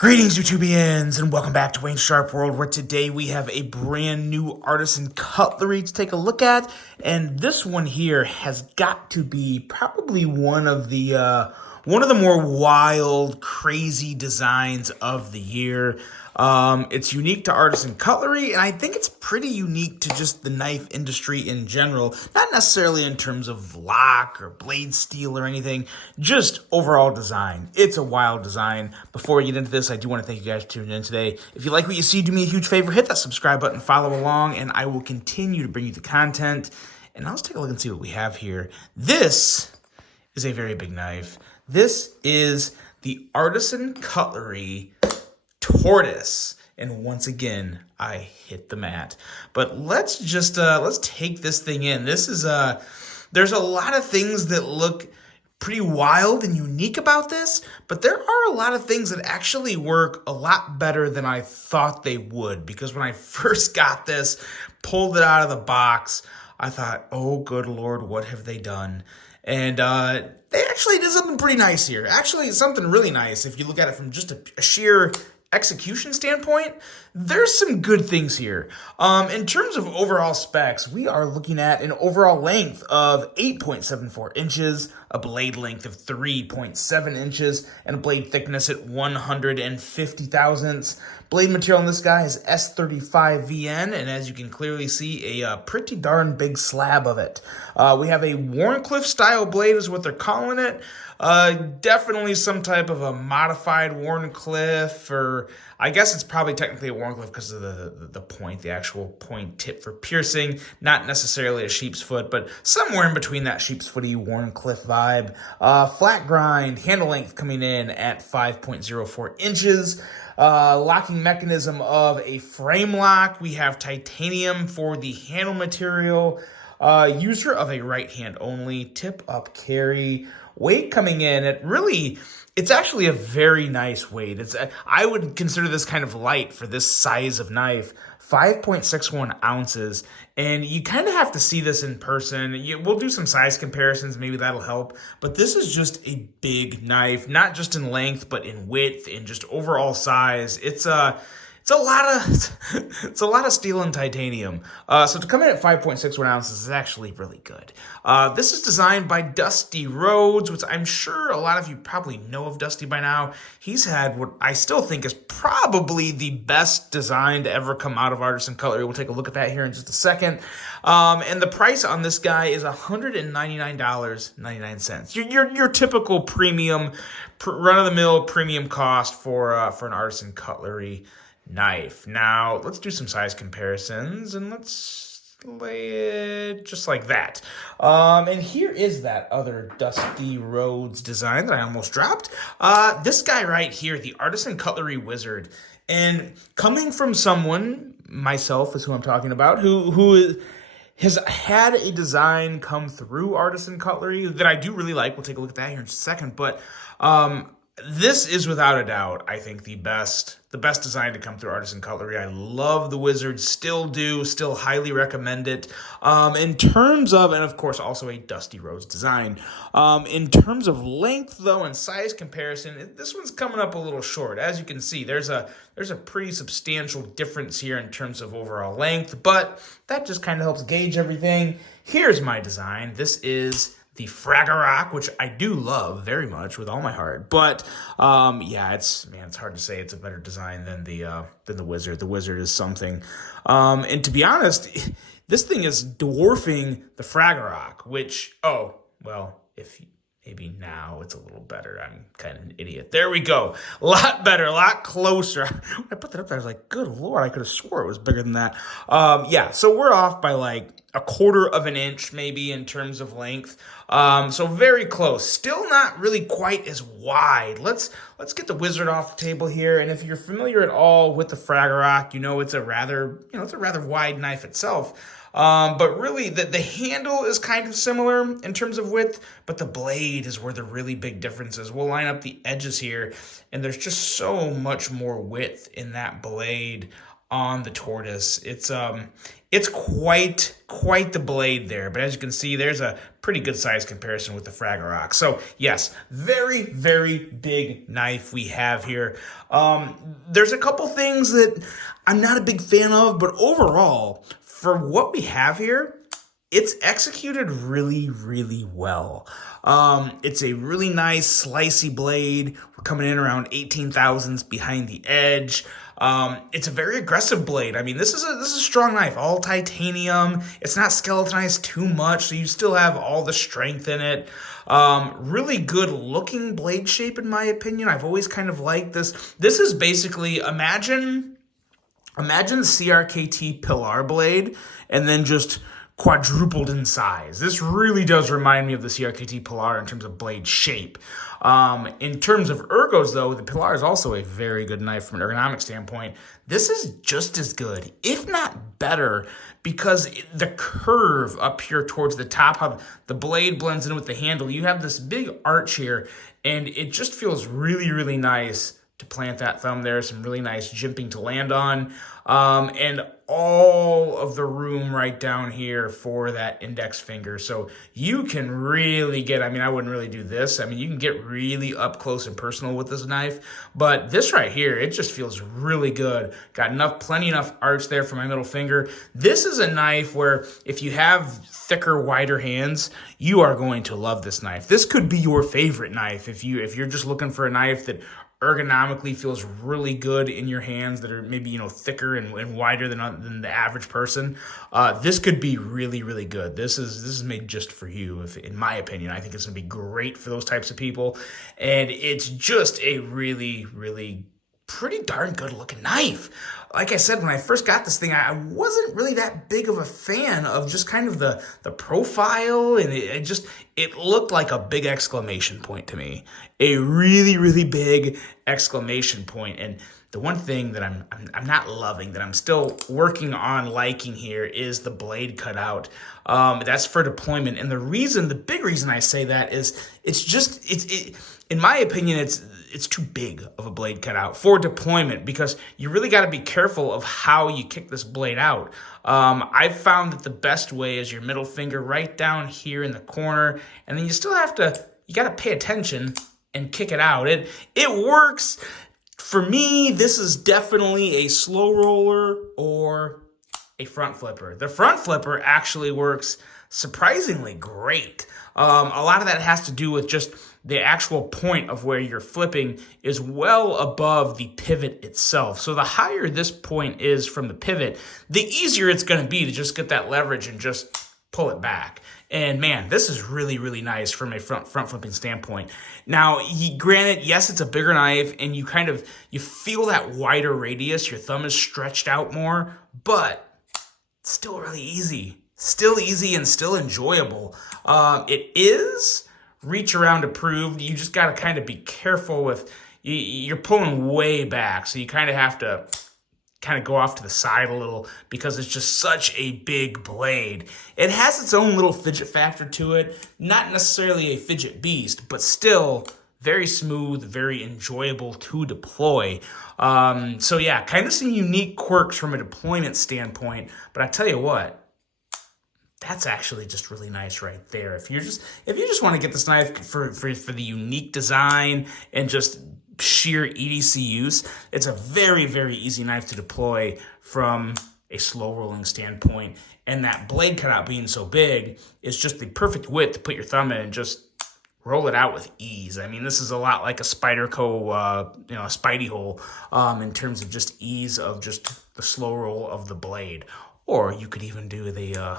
Greetings, YouTubians, and welcome back to Wayne's Sharp World, where today we have a brand new artisan cutlery to take a look at. And this one here has got to be probably one of the more wild, crazy designs of the year. It's unique to artisan cutlery, and I think it's pretty unique to just the knife industry in general. Not necessarily in terms of lock or blade steel or anything, just overall design. It's a wild design. Before we get into this, I do want to thank you guys for tuning in today. If you like what you see, do me a huge favor, hit that subscribe button, follow along, and I will continue to bring you the content. And now let's take a look and see what we have here. This is a very big knife. This is the Artisan Cutlery Tortoise. And once again, I hit the mat. But let's just let's take this thing in. This is there's a lot of things that look pretty wild and unique about this, but there are a lot of things that actually work a lot better than I thought they would, because when I first got this, pulled it out of the box, I thought, oh good Lord, what have they done? And they actually did something pretty nice here. Actually, something really nice if you look at it from just a sheer execution standpoint. There's some good things here. In terms of overall specs, we are looking at an overall length of 8.74 inches, a blade length of 3.7 inches, and a blade thickness at 150 thousandths. Blade material on this guy is S35VN, and as you can clearly see, a pretty darn big slab of it. We have a Wharncliffe style blade is what they're calling it. Definitely some type of a modified Wharncliffe, or I guess it's probably technically a Wharncliffe because of the point, the actual point tip for piercing, not necessarily a sheep's foot, but somewhere in between that sheep's footy Wharncliffe vibe. Flat grind, handle length coming in at 5.04 inches. Locking mechanism of a frame lock. We have titanium for the handle material. User of a right hand only, tip up carry. Weight coming in at it's actually a very nice weight. I would consider this kind of light for this size of knife. 5.61 ounces, and you kind of have to see this in person. We'll do some size comparisons, maybe that'll help, but this is just a big knife, not just in length, but in width and just overall size. It's a lot of steel and titanium. So to come in at 5.61 ounces is actually really good. This is designed by Dusty Rhodes, which I'm sure a lot of you probably know of Dusty by now. He's had what I still think is probably the best design to ever come out of artisan cutlery. We'll take a look at that here in just a second. And the price on this guy is $199.99. Your typical premium, run-of-the-mill premium cost for an artisan cutlery knife. Now, let's do some size comparisons, and let's lay it just like that. And here is that other Dusty Rhodes design that I almost dropped. This guy right here, the Artisan Cutlery Wizard. And coming from someone, myself is who I'm talking about, who has had a design come through artisan cutlery that I do really like. We'll take a look at that here in just a second. But this is without a doubt, I think, the best design to come through artisan cutlery. I love the Wizard, still highly recommend it. In terms of, and of course also a Dusty Rhodes design. In terms of length though and size comparison, this one's coming up a little short. As you can see, there's a pretty substantial difference here in terms of overall length, but that just kind of helps gauge everything. Here's my design. This is the Fragorock, which I do love very much with all my heart, but yeah, it's hard to say it's a better design than the Wizard. The Wizard is something, and to be honest, this thing is dwarfing the Fragorock, which maybe now it's a little better. I'm kind of an idiot. There we go. A lot better, a lot closer. When I put that up there, I was like, good Lord, I could have swore it was bigger than that. Yeah, so we're off by like a quarter of an inch maybe in terms of length. So very close. Still not really quite as wide. Let's get the Wizard off the table here. And if you're familiar at all with the Fragorock, you know it's a rather wide knife itself. But really, the handle is kind of similar in terms of width, but the blade is where the really big difference is. We'll line up the edges here, and there's just so much more width in that blade on the tortoise. It's quite the blade there, but as you can see, there's a pretty good size comparison with the Fraggle Rock. So yes, very, very big knife we have here. There's a couple things that I'm not a big fan of, but overall, for what we have here, it's executed really, really well. It's a really nice slicey blade. We're coming in around 18 thousandths behind the edge. It's a very aggressive blade. I mean, this is a strong knife, all titanium. It's not skeletonized too much, so you still have all the strength in it. Really good looking blade shape, in my opinion. I've always kind of liked this. This is basically, imagine the CRKT Pilar blade, and then just quadrupled in size. This really does remind me of the CRKT Pilar in terms of blade shape. In terms of ergos, though, the Pilar is also a very good knife from an ergonomic standpoint. This is just as good, if not better, because the curve up here towards the top, how the blade blends in with the handle, you have this big arch here, and it just feels really, really nice to plant that thumb there. Some really nice jimping to land on. And all of the room right down here for that index finger. So you can really get, I mean, I wouldn't really do this. I mean, you can get really up close and personal with this knife, but this right here, it just feels really good. Got plenty enough arch there for my middle finger. This is a knife where if you have thicker, wider hands, you are going to love this knife. This could be your favorite knife if you're just looking for a knife that ergonomically feels really good in your hands, that are maybe, thicker and wider than the average person. This could be really, really good. This is made just for you, in my opinion. I think it's gonna be great for those types of people. And it's just a really, really pretty darn good looking knife. Like I said, when I first got this thing, I wasn't really that big of a fan of just kind of the profile, and it looked like a big exclamation point to me. A really, really big exclamation point. And the one thing that I'm not loving, that I'm still working on liking here, is the blade cutout. That's for deployment. And the big reason I say that is in my opinion, it's too big of a blade cutout for deployment, because you really got to be careful of how you kick this blade out. I've found that the best way is your middle finger right down here in the corner, and then you got to pay attention and kick it out. It works. For me, this is definitely a slow roller or a front flipper. The front flipper actually works surprisingly great. A lot of that has to do with just the actual point of where you're flipping is well above the pivot itself. So the higher this point is from the pivot, the easier it's going to be to just get that leverage and just pull it back. And man, this is really, really nice from a front flipping standpoint. Now, granted, yes, it's a bigger knife, and you feel that wider radius. Your thumb is stretched out more, but it's still really easy. Still easy and still enjoyable. It is reach around approved. You just got to kind of be careful with, you're pulling way back, so you kind of have to kind of go off to the side a little, because it's just such a big blade. It has its own little fidget factor to it, not necessarily a fidget beast, but still very smooth, very enjoyable to deploy. So yeah, kind of some unique quirks from a deployment standpoint, but I tell you what, that's actually just really nice right there. If you just want to get this knife for the unique design and just sheer EDC use, it's a very, very easy knife to deploy from a slow rolling standpoint. And that blade cutout being so big is just the perfect width to put your thumb in and just roll it out with ease. I mean, this is a lot like a Spyderco, a Spidey hole, in terms of just ease of just the slow roll of the blade. Or you could even do the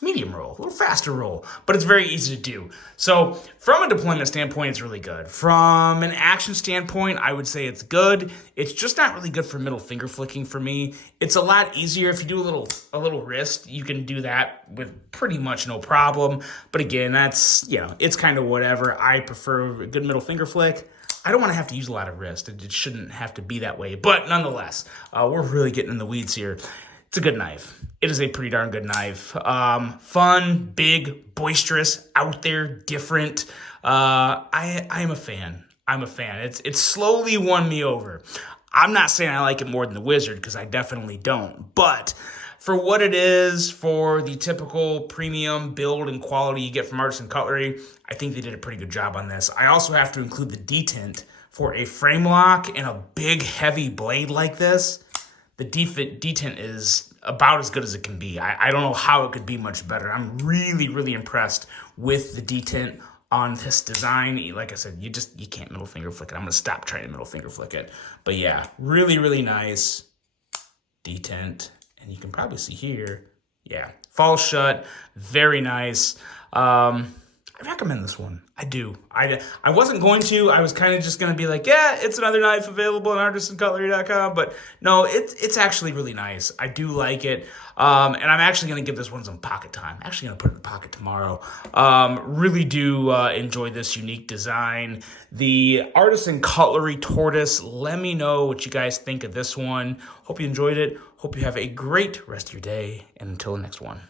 medium roll, a little faster roll, but it's very easy to do. So from a deployment standpoint, it's really good. From an action standpoint, I would say it's good. It's just not really good for middle finger flicking for me. It's a lot easier if you do a little wrist. You can do that with pretty much no problem. But again, that's, it's kind of whatever. I prefer a good middle finger flick. I don't want to have to use a lot of wrist. It shouldn't have to be that way. But nonetheless, we're really getting in the weeds here. It's a good knife. It is a pretty darn good knife. Fun, big, boisterous, out there, different. I'm a fan. It's slowly won me over. I'm not saying I like it more than the Wizard, because I definitely don't. But for what it is, for the typical premium build and quality you get from Artisan Cutlery, I think they did a pretty good job on this. I also have to include the detent. For a frame lock and a big, heavy blade like this, the detent is about as good as it can be. I don't know how it could be much better. I'm really, really impressed with the detent on this design. Like I said, you can't middle finger flick it. I'm going to stop trying to middle finger flick it. But yeah, really, really nice detent. And you can probably see here, yeah, falls shut, very nice. I recommend this one. I do. I wasn't going to. I was kind of just going to be like, yeah, it's another knife available on artisancutlery.com. But no, it's actually really nice. I do like it. And I'm actually going to give this one some pocket time. I'm actually going to put it in the pocket tomorrow. Really do enjoy this unique design. The Artisan Cutlery Tortoise. Let me know what you guys think of this one. Hope you enjoyed it. Hope you have a great rest of your day. And until the next one.